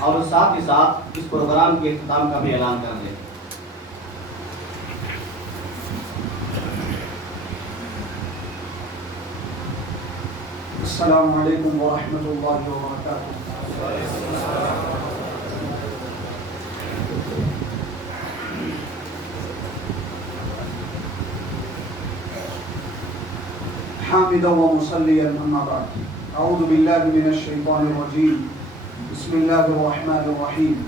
اور ساتھ ہی ساتھ اس پروگرام کے اختتام کا بھی اعلان کر دیں۔ السلام علیکم ورحمۃ اللہ وبرکاتہ۔ حامدا ومصلیا اما بعد، اعوذ باللہ من الشیطان الرجیم، بسم اللہ الرحمن الرحیم۔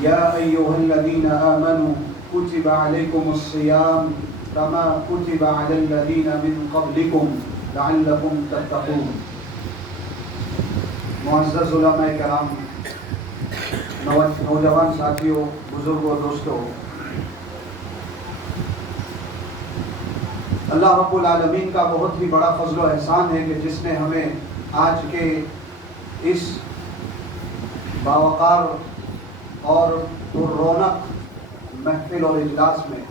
یا ایھا الذین آمنوا کتب علیکم الصیام کما کتب علی الذین من قبلکم لعلکم تتقون۔ معزز علماء کرام، نوجوان ساتھیوں، بزرگوں، دوستوں، اللہ رب العالمین کا بہت ہی بڑا فضل و احسان ہے کہ جس نے ہمیں آج کے اس باوقار اور پررونق محفل اور اجلاس میں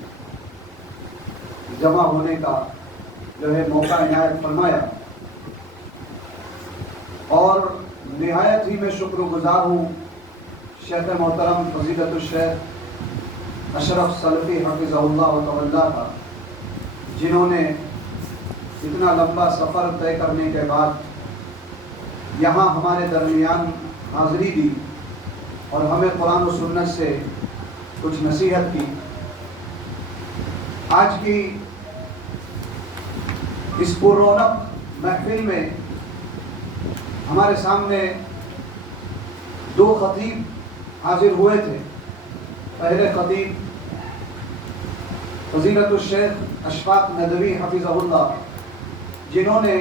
جمع ہونے کا جو ہے موقع عنایت فرمایا، اور نہایت ہی میں شکر گزار ہوں شیخ محترم فضیلت الشیخ اشرف سلفی حفظہ اللہ و تولا کا، جنہوں نے اتنا لمبا سفر طے کرنے کے بعد یہاں ہمارے درمیان حاضری دی اور ہمیں قرآن و سنت سے کچھ نصیحت کی۔ آج کی اس پررونق محفل میں ہمارے سامنے دو خطیب حاضر ہوئے تھے۔ پہلے خطیب فضیلت الشیخ اشفاق ندوی حفظہ اللہ، جنہوں نے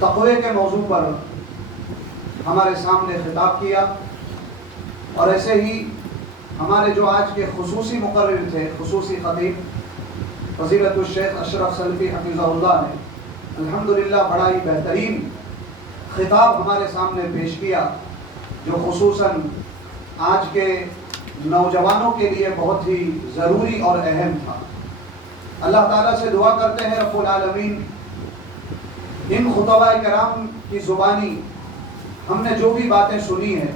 تقوی کے موضوع پر ہمارے سامنے خطاب کیا، اور ایسے ہی ہمارے جو آج کے خصوصی مقرر تھے، خصوصی خطیب فضیلت الشیخ اشرف سلفی حفظہ اللہ نے الحمدللہ بڑا ہی بہترین خطاب ہمارے سامنے پیش کیا، جو خصوصاً آج کے نوجوانوں کے لیے بہت ہی ضروری اور اہم تھا۔ اللہ تعالیٰ سے دعا کرتے ہیں رب العالمین ان خطباء کرام کی زبانی ہم نے جو بھی باتیں سنی ہیں،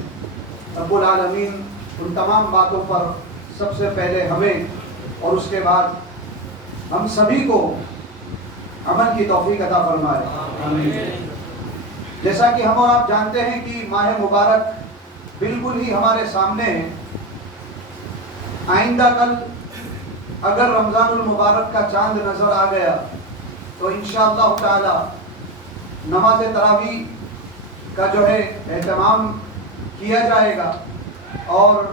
رب العالمین ان تمام باتوں پر سب سے پہلے ہمیں اور اس کے بعد ہم سبھی کو عمل کی توفیق عطا فرمائے، آمین۔ جیسا کہ ہم اور آپ جانتے ہیں کہ ماہ مبارک بالکل ہی ہمارے سامنے ہے۔ آئندہ کل اگر رمضان المبارک کا چاند نظر آ گیا تو انشاءاللہ تعالی نماز تراویح کا جو ہے اہتمام کیا جائے گا، اور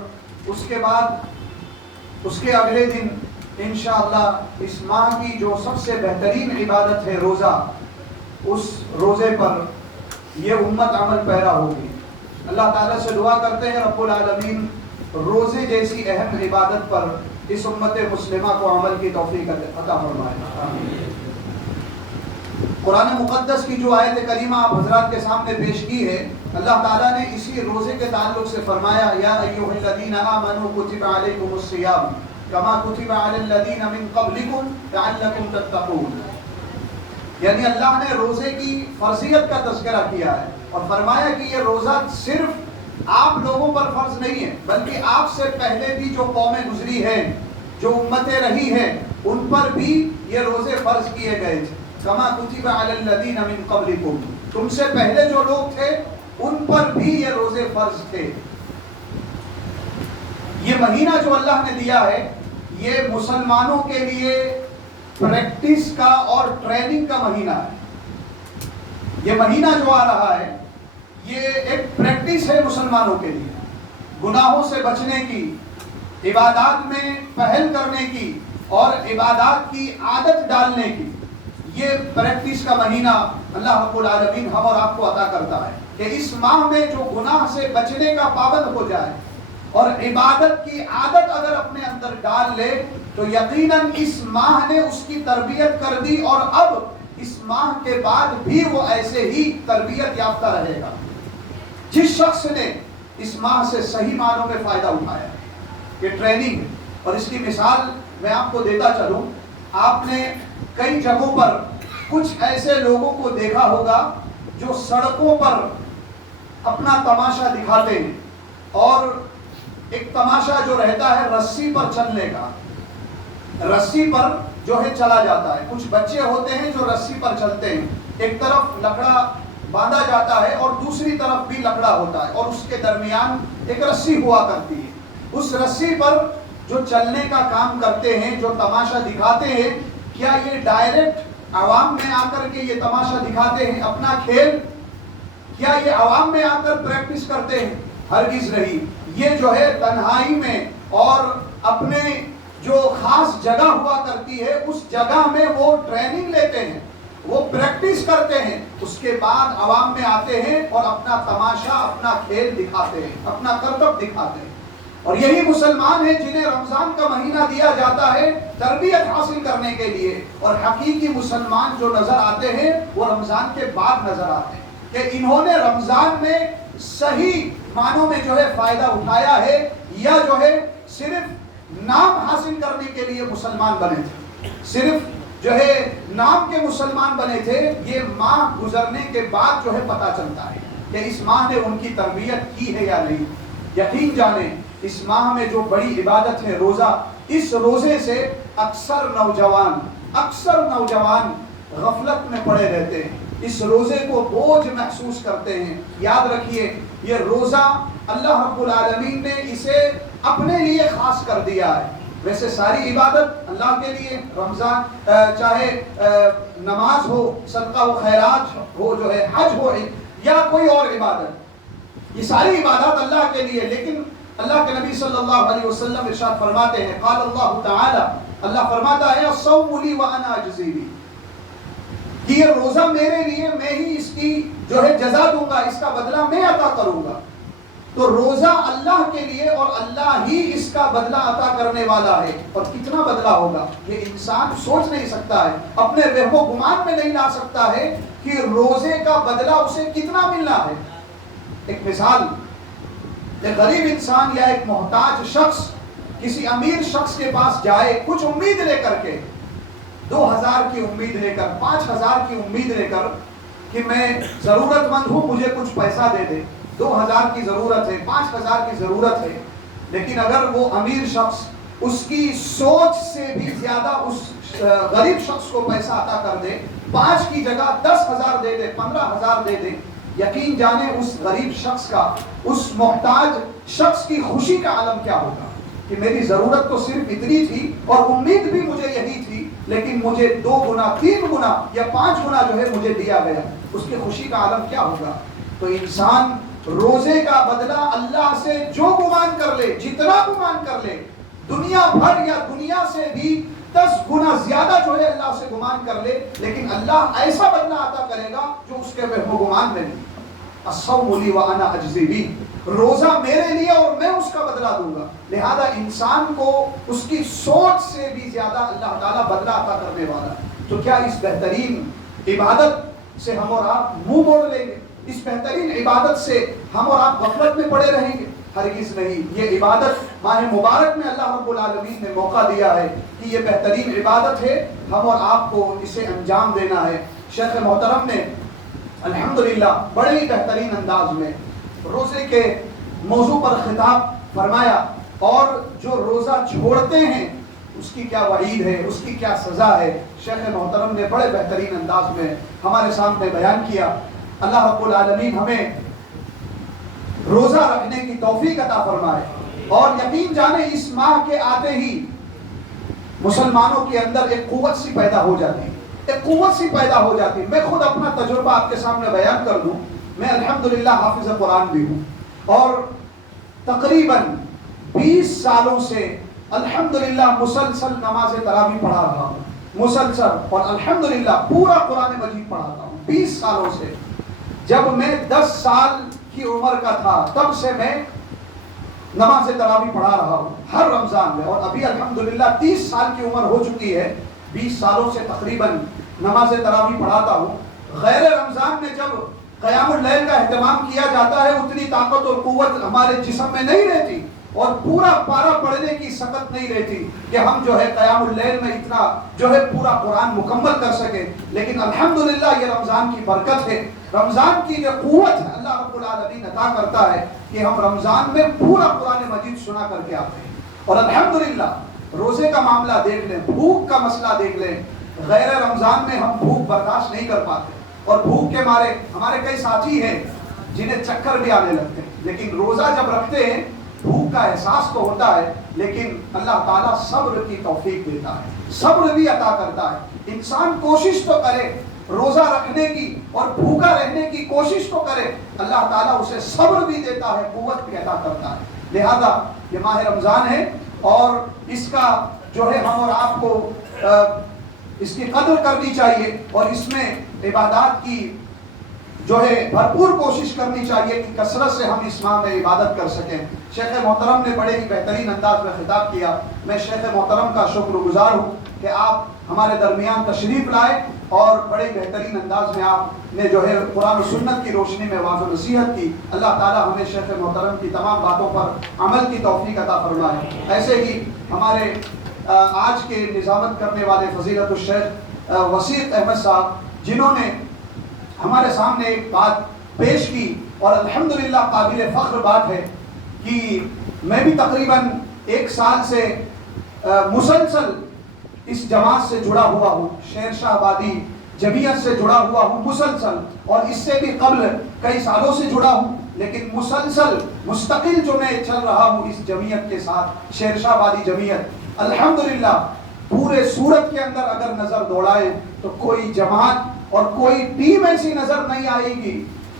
اس کے بعد اس کے اگلے دن انشاءاللہ اس ماہ کی جو سب سے بہترین عبادت ہے روزہ، اس روزے پر یہ امت عمل پیرا ہوگی۔ اللہ تعالیٰ سے دعا کرتے ہیں رب العالمین روزے جیسی اہم عبادت پر اس امت مسلمہ کو عمل کی توفیق عطا فرمائے۔ قرآن مقدس کی جو آیت کریمہ آپ حضرات کے سامنے پیش کی ہے، اللہ تعالیٰ نے اسی روزے کے تعلق سے فرمایا، یا ایھا الذین آمنوا کتب علیکم الصیام کما کتب علی الذین من قبلکم لعلکم تتقون۔ یعنی اللہ نے روزے کی فرضیت کا تذکرہ کیا ہے اور فرمایا کہ یہ روزہ صرف آپ لوگوں پر فرض نہیں ہے، بلکہ آپ سے پہلے بھی جو قومیں گزری ہیں، جو امتیں رہی ہیں، ان پر بھی یہ روزے فرض کیے گئے تھے۔ کما کتب علی الذین من قبلکم، تم سے پہلے جو لوگ تھے ان پر بھی یہ روزے فرض تھے۔ یہ مہینہ جو اللہ نے دیا ہے، یہ مسلمانوں کے لیے پریکٹس کا اور ٹریننگ کا مہینہ ہے۔ یہ مہینہ جو آ رہا ہے یہ ایک پریکٹس ہے مسلمانوں کے لیے، گناہوں سے بچنے کی، عبادات میں پہل کرنے کی اور عبادات کی عادت ڈالنے کی۔ یہ پریکٹس کا مہینہ اللہ رب العالمین ہم اور آپ کو عطا کرتا ہے کہ اس ماہ میں جو گناہ سے بچنے کا پابند ہو جائے اور عبادت کی عادت اگر اپنے اندر ڈال لے تو یقیناً اس ماہ نے اس کی تربیت کر دی، اور اب اس ماہ کے بعد بھی وہ ایسے ہی تربیت یافتہ رہے گا۔ جس شخص نے اس ماہ سے صحیح معنوں میں فائدہ اٹھایا، یہ ٹریننگ ہے، اور اس کی مثال میں آپ کو دیتا چلوں۔ آپ نے کئی جگہوں پر کچھ ایسے لوگوں کو دیکھا ہوگا جو سڑکوں پر اپنا تماشا دکھاتے ہیں، اور ایک تماشا جو رہتا ہے رسی پر چلنے کا، رسی پر جو ہے چلا جاتا ہے. کچھ بچے ہوتے ہیں جو رسی پر چلتے ہیں، ایک طرف لکڑا باندھا جاتا ہے اور دوسری طرف بھی لکڑا ہوتا ہے، اور اس کے درمیان ایک رسی ہوا کرتی ہے. اس رسی پر جو چلنے کا کام کرتے ہیں، جو تماشا دکھاتے ہیں، کیا یہ ڈائریکٹ عوام میں آ کر کے یہ تماشا دکھاتے ہیں اپنا کھیل؟ کیا یہ عوام میں آ کر پریکٹس کرتے ہیں؟ ہرگز نہیں. یہ جو ہے تنہائی میں اور اپنے جو خاص جگہ ہوا کرتی ہے اس جگہ میں وہ ٹریننگ لیتے ہیں، وہ پریکٹس کرتے ہیں، اس کے بعد عوام میں آتے ہیں اور اپنا تماشا، اپنا کھیل دکھاتے ہیں، اپنا کرتب دکھاتے ہیں. اور یہی مسلمان ہیں جنہیں رمضان کا مہینہ دیا جاتا ہے تربیت حاصل کرنے کے لیے. اور حقیقی مسلمان جو نظر آتے ہیں وہ رمضان کے بعد نظر آتے ہیں کہ انہوں نے رمضان میں صحیح معنوں میں جو ہے فائدہ اٹھایا ہے، یا جو ہے صرف نام حاصل کرنے کے لیے مسلمان بنے تھے، صرف جو ہے نام کے مسلمان بنے تھے. یہ ماہ گزرنے کے بعد جو ہے پتہ چلتا ہے کہ اس ماہ نے ان کی تربیت کی ہے یا نہیں. یقین جانیں اس ماہ میں جو بڑی عبادت ہے روزہ، اس روزے سے اکثر نوجوان غفلت میں پڑے رہتے ہیں، اس روزے کو بوجھ محسوس کرتے ہیں. یاد رکھیے یہ روزہ اللہ رب العالمین نے اسے اپنے لیے خاص کر دیا ہے. ویسے ساری عبادت اللہ کے لیے، رمضان چاہے نماز ہو، صدقہ و خیرات ہو، جو ہے حج ہو یا کوئی اور عبادت، یہ ساری عبادات اللہ کے لیے. لیکن اللہ کے نبی صلی اللہ علیہ وسلم ارشاد فرماتے ہیں، قال اللہ تعالی، اللہ فرماتا ہے الصوم لی وانا اجزی بہ، کہ یہ روزہ میرے لیے، میں ہی اس کی جو ہے جزا دوں گا، اس کا بدلہ میں عطا کروں گا. تو روزہ اللہ کے لیے اور اللہ ہی اس کا بدلہ عطا کرنے والا ہے. اور کتنا بدلہ ہوگا یہ انسان سوچ نہیں سکتا ہے، اپنے وہم و گمان میں نہیں لا سکتا ہے کہ روزے کا بدلہ اسے کتنا ملنا ہے. ایک مثال، ایک غریب انسان یا ایک محتاج شخص کسی امیر شخص کے پاس جائے کچھ امید لے کر کے، 2000 کی امید لے کر، 5000 کی امید لے کر کہ میں ضرورت مند ہوں، مجھے کچھ پیسہ دے دے. 2000 کی ضرورت ہے، 5000 کی ضرورت ہے. لیکن اگر وہ امیر شخص اس کی سوچ سے بھی زیادہ اس غریب شخص کو پیسہ عطا کر دے، 5 کی جگہ 10,000 دے دے، 15,000 دے دے، یقین جانے اس غریب شخص کا، اس محتاج شخص کی خوشی کا عالم کیا ہوگا کہ میری ضرورت تو صرف اتنی تھی اور امید بھی مجھے یہی تھی، لیکن مجھے 2 گنا 3 گنا یا 5 گنا جو ہے مجھے دیا گیا. اس کی خوشی کا عالم کیا ہوگا. تو انسان روزے کا بدلہ اللہ سے جو گمان کر لے، جتنا گمان کر لے، دنیا بھر یا دنیا سے بھی 10 گنا زیادہ جو ہے اللہ سے گمان کر لے، لیکن اللہ ایسا بدلہ عطا کرے گا جو اس کے وہم و گمان میں نہیں. الصوم لی وانا اجزی بہ، روزہ میرے لیے اور میں اس کا بدلہ دوں گا. لہذا انسان کو اس کی سوچ سے بھی زیادہ اللہ تعالیٰ بدلہ عطا کرنے والا. تو کیا اس بہترین عبادت سے ہم اور آپ منہ موڑ لیں گے؟ اس بہترین عبادت سے ہم اور آپ غفلت میں پڑے رہیں گے؟ ہرگز نہیں. یہ عبادت ماہ مبارک میں اللہ رب العالمین نے موقع دیا ہے کہ یہ بہترین عبادت ہے، ہم اور آپ کو اسے انجام دینا ہے. شیخ محترم نے الحمدللہ بڑے ہی بہترین انداز میں روزے کے موضوع پر خطاب فرمایا، اور جو روزہ چھوڑتے ہیں اس کی کیا وعید ہے، اس کی کیا سزا ہے، شیخ محترم نے بڑے بہترین انداز میں ہمارے سامنے بیان کیا. اللہ رب العالمین ہمیں روزہ رکھنے کی توفیق عطا فرمائے. اور یقین جانے اس ماہ کے آتے ہی مسلمانوں کے اندر ایک قوت سی پیدا ہو جاتی ہے، ایک قوت سی پیدا ہو جاتی ہے. میں خود اپنا تجربہ آپ کے سامنے بیان کر دوں. میں الحمدللہ حافظ قرآن بھی ہوں، اور تقریباً 20 سالوں سے الحمدللہ مسلسل نماز تراویح پڑھا رہا ہوں، مسلسل، اور الحمدللہ پورا قرآن مجید پڑھاتا ہوں 20 سالوں سے. جب میں 10 سال کی عمر کا تھا تب سے میں نماز تراویح پڑھا رہا ہوں ہر رمضان میں، اور ابھی الحمدللہ 30 سال کی عمر ہو چکی ہے. 20 سالوں سے تقریباً نماز تراویح پڑھاتا ہوں. غیر رمضان میں جب قیام اللیل کا اہتمام کیا جاتا ہے اتنی طاقت اور قوت ہمارے جسم میں نہیں رہتی، اور پورا پارہ پڑھنے کی سکت نہیں رہتی کہ ہم جو ہے قیام اللیل میں اتنا جو ہے پورا قرآن مکمل کر سکیں. لیکن الحمدللہ یہ رمضان کی برکت ہے, رمضان کی جو قوت ہے اللہ رب العالمین عطا کرتا ہے کہ ہم رمضان میں پورا قرآن مجید سنا کر کے آتے ہیں. اور الحمدللہ روزے کا معاملہ دیکھ لیں, بھوک کا مسئلہ دیکھ لیں, غیر رمضان میں ہم بھوک برداشت نہیں کر پاتے, اور بھوک کے مارے ہمارے کئی ساتھی ہیں جنہیں چکر بھی آنے لگتے ہیں. لیکن روزہ جب رکھتے ہیں بھوک کا احساس تو ہوتا ہے, لیکن اللہ تعالیٰ صبر کی توفیق دیتا ہے, صبر بھی عطا کرتا ہے. انسان کوشش تو کرے روزہ رکھنے کی اور بھوکا رہنے کی کوشش تو کرے, اللہ تعالیٰ اسے صبر بھی دیتا ہے, قوت بھی عطا کرتا ہے. لہذا یہ ماہ رمضان ہے اور اس کا جو ہے ہم اور آپ کو اس کی قدر کرنی چاہیے, اور اس میں عبادات کی جو ہے بھرپور کوشش کرنی چاہیے کہ کثرت سے ہم اس ماہ میں عبادت کر سکیں. شیخ محترم نے بڑے ہی بہترین انداز میں خطاب کیا. میں شیخ محترم کا شکر گزار ہوں کہ آپ ہمارے درمیان تشریف لائے اور بڑے بہترین انداز میں آپ نے جو ہے قرآن و سنت کی روشنی میں واضح و نصیحت کی. اللہ تعالیٰ ہمیں شیخ محترم کی تمام باتوں پر عمل کی توفیق عطا فرمائے. ایسے ہی ہمارے آج کے نظامت کرنے والے فضیلت الشیخ وسیق احمد صاحب جنہوں نے ہمارے سامنے ایک بات پیش کی, اور الحمدللہ قابل فخر بات ہے کہ میں بھی تقریباً 1 سال سے مسلسل اس جماعت سے جڑا ہوا ہوں, شیر شاہ آبادی جمعیت سے جڑا ہوا ہوں مسلسل, اور اس سے بھی قبل کئی سالوں سے جڑا ہوں. لیکن مسلسل مستقل جو میں چل رہا ہوں اس جمعیت کے ساتھ, شیر شاہ آبادی جمعیت, الحمدللہ پورے صورت کے اندر اگر نظر دوڑائے تو کوئی جماعت اور کوئی ٹیم ایسی نظر نہیں آئے گی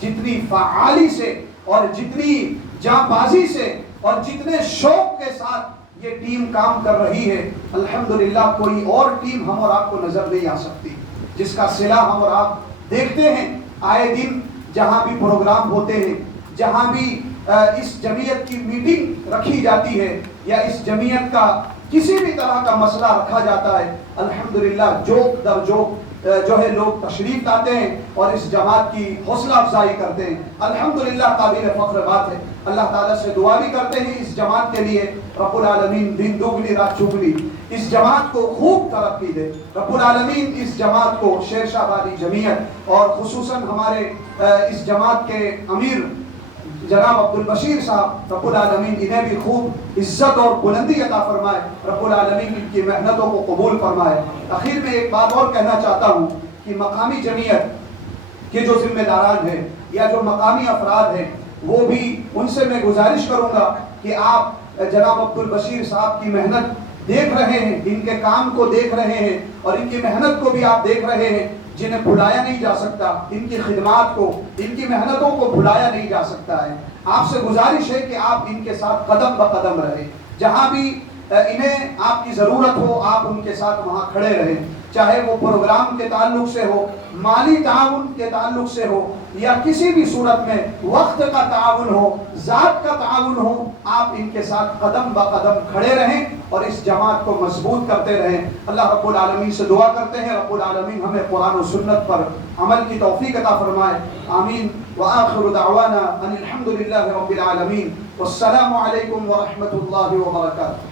جتنی فعالی سے اور جتنی جاں بازی سے اور جتنے شوق کے ساتھ یہ ٹیم کام کر رہی ہے. الحمدللہ کوئی اور ٹیم ہم اور آپ کو نظر نہیں آ سکتی جس کا صلہ ہم اور آپ دیکھتے ہیں آئے دن. جہاں بھی پروگرام ہوتے ہیں, جہاں بھی اس جمعیت کی میٹنگ رکھی جاتی ہے یا اس جمعیت کا کسی بھی طرح کا مسئلہ رکھا جاتا ہے, الحمدللہ جوک در جوک جو ہے لوگ تشریف لاتے ہیں اور اس جماعت کی حوصلہ افزائی کرتے ہیں. الحمدللہ قابل فخر بات ہے. اللہ تعالیٰ سے دعا بھی کرتے ہیں اس جماعت کے لیے, رب العالمین دن دوگنی رات چگنی اس جماعت کو خوب ترقی دے. رب العالمین اس جماعت کو, شیر شاہ آبادی جمعیت اور خصوصاً ہمارے اس جماعت کے امیر جناب عبد البشیر صاحب, رب العالمین انہیں بھی خوب عزت اور بلندی عطا فرمائے. رب العالمین ان کی محنتوں کو قبول فرمائے. اخیر میں ایک بات اور کہنا چاہتا ہوں کہ مقامی جمعیت کے جو ذمہ داران ہیں یا جو مقامی افراد ہیں, وہ بھی ان سے میں گزارش کروں گا کہ آپ جناب عبد البشیر صاحب کی محنت دیکھ رہے ہیں, ان کے کام کو دیکھ رہے ہیں اور ان کی محنت کو بھی آپ دیکھ رہے ہیں, جنہیں بھلایا نہیں جا سکتا. ان کی خدمات کو, ان کی محنتوں کو بھلایا نہیں جا سکتا ہے. آپ سے گزارش ہے کہ آپ ان کے ساتھ قدم بقدم رہیں. جہاں بھی انہیں آپ کی ضرورت ہو آپ ان کے ساتھ وہاں کھڑے رہیں, چاہے وہ پروگرام کے تعلق سے ہو, مالی تعاون کے تعلق سے ہو, یا کسی بھی صورت میں وقت کا تعاون ہو, ذات کا تعاون ہو. آپ ان کے ساتھ قدم بقدم کھڑے رہیں اور اس جماعت کو مضبوط کرتے رہیں. اللہ رب العالمین سے دعا کرتے ہیں رب العالمین ہمیں قرآن و سنت پر عمل کی توفیق عطا فرمائے. آمین. وآخر دعوانا ان الحمد للہ رب العالمین. والسلام علیکم ورحمۃ اللہ وبرکاتہ.